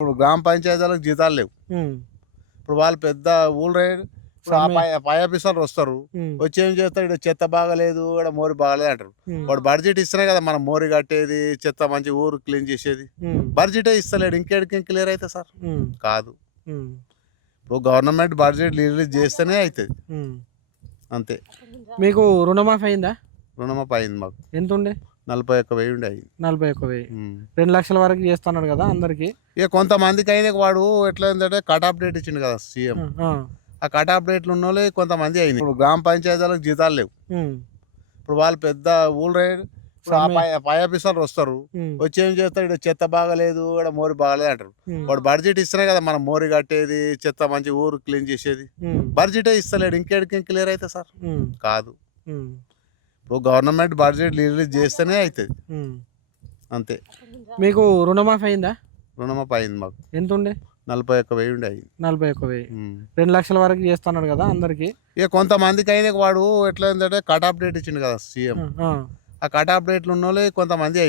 ఇప్పుడు గ్రామ పంచాయతీలకు జీతాలు లేవు. ఉమ్, ఇప్పుడు వాళ్ళు పెద్ద ఊళ్ళు రైడ్ ఇప్పుడు ఆ సమ్మె. పై ఆఫీసర్లు వస్తారు. ఉమ్, వచ్చి ఏం చేస్తారు, ఇక్కడ చెత్త బాగలేదు, ఇక్కడ మోరి బాగలేదు అంటారు. ఉమ్, వాడు బడ్జెట్ ఇస్తేనే కదా మనం మోరి కట్టేది, చెత్త మంచి ఊరు క్లీన్ చేసేది. ఉమ్, బడ్జెటే ఇస్తలేడు, ఇంకేడికి క్లియర్ అవుతుంది సార్? ఉమ్, కాదు. ఉమ్, ఇప్పుడు గవర్నమెంట్ బడ్జెట్ రిలీజ్ చేస్తేనే అవుతుంది, ఉమ్. అంతే. మీకు రుణమాఫీ అయిందా? రుణమాఫీ అయింది మాకు. ఎంత ఉండే? 41,000 ఉండే అయింది. 41,000. ఉమ్. 2 లక్షల వరకు చేస్తున్నాడు కదా అందరికి. ఇక కొంతమందికి అయినా వాడు ఎట్లా ఏంటంటే కట్ ఆఫ్ డేట్ ఇచ్చిండు కదా సీఎం. ఆ కట్ ఆఫ్ డేట్లు ఉన్న వాళ్ళు కొంతమంది అయినాయి. ఇప్పుడు గ్రామ పంచాయతీలకు జీతాలు లేవు. ఇప్పుడు వాళ్ళు పెద్ద ఊళ్ళు రైడ్ ఇప్పుడు ఆ సమ్మె. పై ఆఫీసర్లు వస్తారు. వచ్చి ఏం చేస్తారు, ఇక్కడ చెత్త బాగలేదు, ఇక్కడ మోరి బాగలేదు అంటారు. వాడు బడ్జెట్ ఇస్తేనే కదా మనం మోరి కట్టేది, చెత్త మంచి ఊరు క్లీన్ చేసేది. బడ్జెటే ఇస్తలేడు, ఇంకేడికి క్లియర్ అవుతుంది సార్? కాదు. ఇప్పుడు గవర్నమెంట్ బడ్జెట్ రిలీజ్ చేస్తేనే అవుతుంది, అంతే. మీకు రుణమాఫీ అయిందా? రుణమాఫీ అయింది మాకు. ఎంత ఉండే? 41,000 ఉండే అయింది. 41,000. ఉమ్. 2 లక్షల వరకు చేస్తున్నాడు కదా అందరికి. ఇక కొంతమందికి అయినా వాడు ఎట్లా ఏంటంటే కట్ ఆఫ్ డేట్ ఇచ్చిండు కదా సీఎం. ఆ కట్ ఆఫ్ డేట్లు ఉన్న వాళ్ళు కొంతమంది అయినాయి.